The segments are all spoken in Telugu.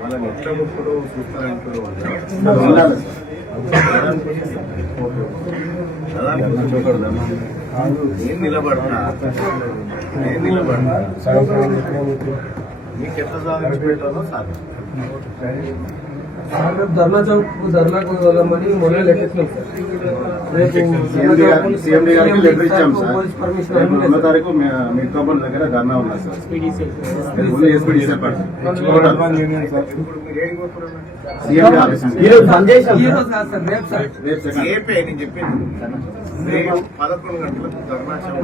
వాళ్ళని ఎట్లా గొప్పలో చూస్తారంటారు నేను నిలబడతా మీకు ఎట్లా సాధించి పెట్టాలో సాధన ధర్నా చౌక్ ధర్నాకు వెళ్ళమని మొన్న లెటర్ ఇచ్చాం సార్. సీఎండీ గారికి లెటర్ ఇచ్చాం సార్. 2వ తారీఖు మిర్కాపూర్ దగ్గర ధర్నా ఉన్నా సార్. రేపే నేను చెప్పింది 11 గంటలకు ధర్నా చౌక్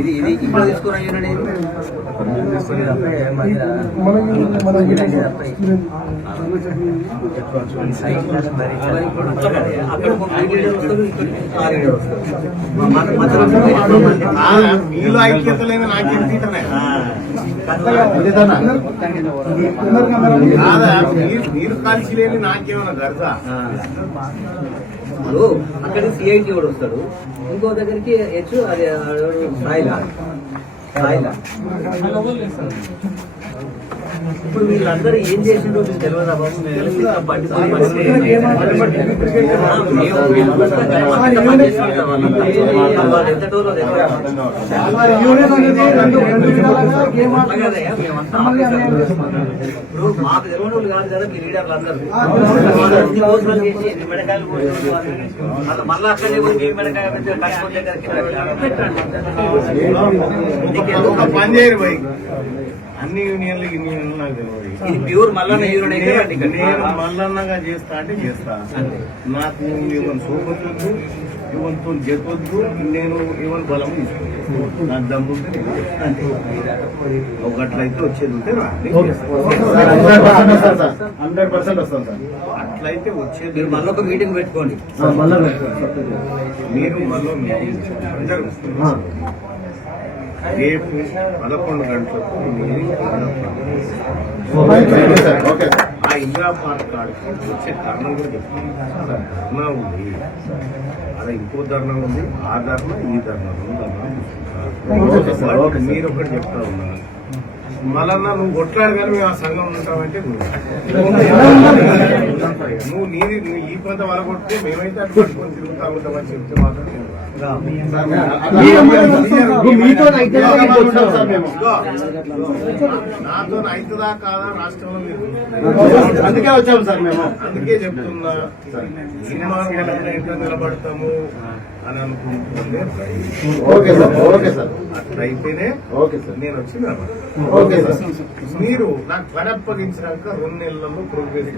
ఇది ఇప్పుడు తీసుకున్నాను మీలో ఐక్యత లేదు నాకేం తీటనే మీరు కలిసి లేని నాకేమన్నా గర్జా అక్కడ సిఐటి కూడా వస్తాడు, ఇంకో దగ్గరికి హెచ్ అది సాయిలా. ఇప్పుడు వీళ్ళందరూ ఏం చేసిండ్రో మీకు తెలియదా బాబు? ఇప్పుడు మాకు తెలియని వాళ్ళు కాదు కదా మీ లీడర్లు అందరూ. మళ్ళీ అక్కడే మెడకాయ పని చేయరు పోయి అన్ని యూనియన్లు నాకు తెలియదు. ఇది ప్యూర్ మల్లన్న యూనియన్. నేను మల్లన్నగా చేస్తా అంటే చేస్తా. నాకు ఇవన్ సోపొద్దు, ఇవన్తో చెప్పొద్దు, నేను ఇవన్ బలం తీసుకుంటాను. నాకు దమ్ము ఉంటే ఒకట్లయితే వచ్చేది ఉంటే 100% వస్తాను సార్. అట్లయితే వచ్చేది. మీరు మళ్ళీ ఒక మీటింగ్ పెట్టుకోండి. మీరు మళ్ళీ మీటింగ్ రేపు 11 గంటలకు ఆ ఇందిరా పార్క్ కాడికి వచ్చే ధర్నా కూడా చెప్తాను. ధర్నా ఉంది, అలా ఇంకో ధర్నా ఉంది, ఆ ధర్నా ఈ ధర్నా మీరు ఒకటి చెప్తా ఉన్నా. మళ్ళా నువ్వు కొట్లాడు కానీ మేము ఆ సంఘం ఉంటామంటే నువ్వు నీది ఈ కొంత వరగొట్టే మేమైతే అటు పట్టుకొని తిరుగుతా ఉంటామని చెప్తే మాత్రం నాతో అవుతుందా కాదా రాష్ట్రంలో మీరు అందుకే వచ్చాము సార్ మేము. అందుకే చెప్తున్నా సినిమా ఎట్లా నిలబడతాము అని అనుకుంటుండే. అట్లయితేనే నేను వచ్చి మీరు నాకు పని అప్పగించినాక 2 నెలల్లో ప్రోగ్రెస్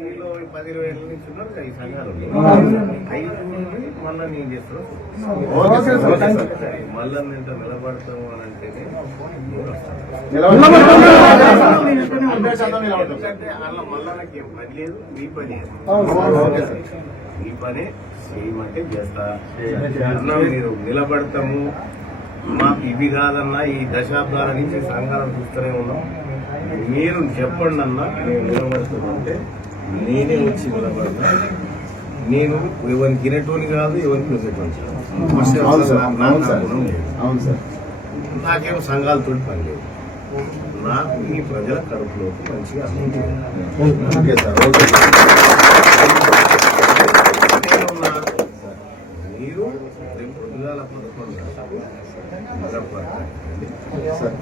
మీలో 10-20 ఏళ్ళ నుంచి ఉన్నారు ఈ సంఘాలు. 5 మళ్ళా నేను చేస్తాను. మళ్ళా నేను నిలబడతాము అని అంటేనే అలా మళ్ళా నాకు ఏం పని లేదు, మీ పని ఈ పనే చేయమంటే చేస్తా. మీరు నిలబడతాము, మాకు ఇవి కాదన్నా ఈ దశాబ్దాల నుంచి సంఘాలను చూస్తూనే ఉన్నాం, మీరు చెప్పండి అన్నా నేను నిలబడుతుందంటే నేనే వచ్చి నిలబడతా. నేను ఎవరికి గినటోని కాదు, ఎవరికి వచ్చేటోని కాదు. నాకేమో సంఘాలతో పని లేదు. నాకు ఈ ప్రజల కడుపులోకి మంచిగా మీరు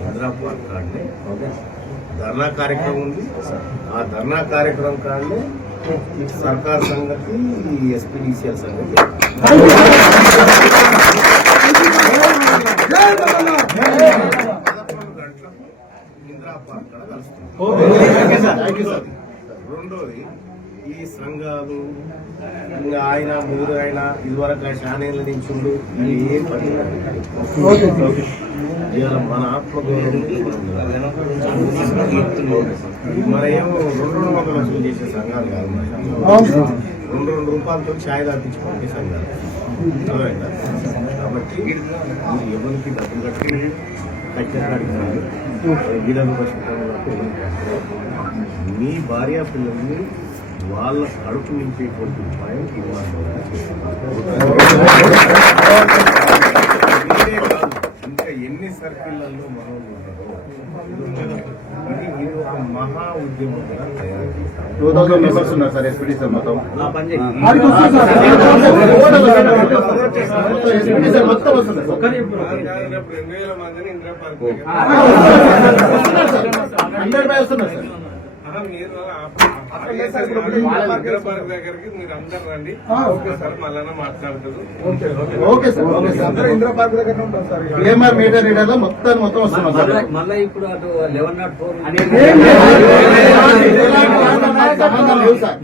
11 కాండి ధర్నా కార్యక్రమం ఉంది. ఆ ధర్నా కార్యక్రమం కాండి సర్కార్ సంగతి, ఎస్పీడీసీఎల్ సంగతి ఇందిరా పార్క్ కలుస్తుంది. రెండోది ఈ సంఘాలు ఇంకా ఆయన మీరు ఆయన ఇదివరకు ఛానల్ నుంచి ఉండు, ఇది ఏం పని కాదు. ఇవాళ మన ఆత్మగౌరవం మన ఏమో 200 లక్షలు చేసే సంఘాలు కాదు, మన 2 రూపాయలతో ఛాయ్ తాపించుకోండి సంఘాలు. అర్థమైందా? కాబట్టి మీరు ఎవరికి డబ్బులు కట్టి కట్టారు గిడలు మీ భార్య పిల్లల్ని వాళ్ళ కడుపు నింపేటువంటి ఉపాయం ఇంకా ఎన్ని సర్కిళ్లలో మనం ఉంటారో ఇది ఒక మహా ఉద్యమంగా తయారు చేస్తాం. 2000 మెంబర్స్ ఉన్నారు సార్ ఎస్పీడీ సార్ మొత్తం. ఎస్పీడీ సార్ మొత్తం వస్తుంది. 2000 మందిని ఇంద్రా పార్క్ 100 వస్తున్నారు సార్. దగ్గరికి మీరు అందరు రండి. సార్ మళ్ళా మాట్లాడుతుంది. Okay sir, okay sir. Indra park దగ్గర ఉంటాం సార్. పిఎంఆర్ మీడియా రీడర్ లో మొత్తం వస్తున్నాం సార్. మళ్ళీ ఇప్పుడు అటు 1104 సంబంధం లేవు సార్.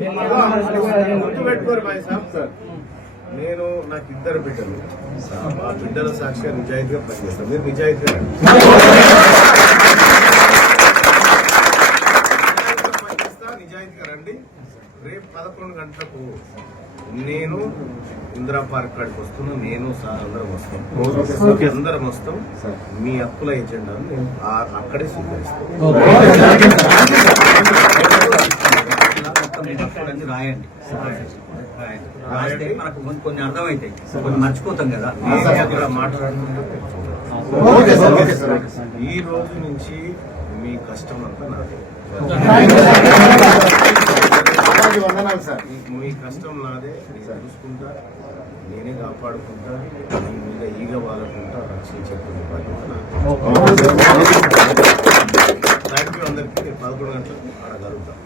గుర్తుపెట్టుకోరు భాయ్ సాబ్. సార్ నేను నాకు 2 బిడ్డలు, మా బిడ్డల సాక్షిగా నిజాయితీగా పనిచేస్తాను. మీరు నిజాయితీగా నిజాయితీగా రండి. రేపు 11 గంటలకు నేను ఇందిరా పార్క్ కాడికి వస్తున్నాను. నేను సార్ అందరం వస్తాం. అందరం వస్తాం. మీ హక్కుల ఎజెండాను నేను అక్కడే స్వీకరిస్తాను. రాయండి. రాస్తే మనకు కొన్ని అర్థమవుతాయి, కొన్ని మర్చిపోతాం కదా. అక్కడ మాట్లాడుకుంటూ ఓకే సార్, ఓకే సార్. ఈ రోజు నుంచి మీ కష్టం అంతా నాదే. వందనాలు సార్. మీ కష్టం నాదే. నేను చూసుకుంటా, నేనే కాపాడుకుంటా, మీ మీద ఈగ వాలకుంటా రక్షించేటువంటి బాధ్యత నాదే. థ్యాంక్ యూ అందరికీ. 11 గంటలకు అక్కడ జరుగుతాం.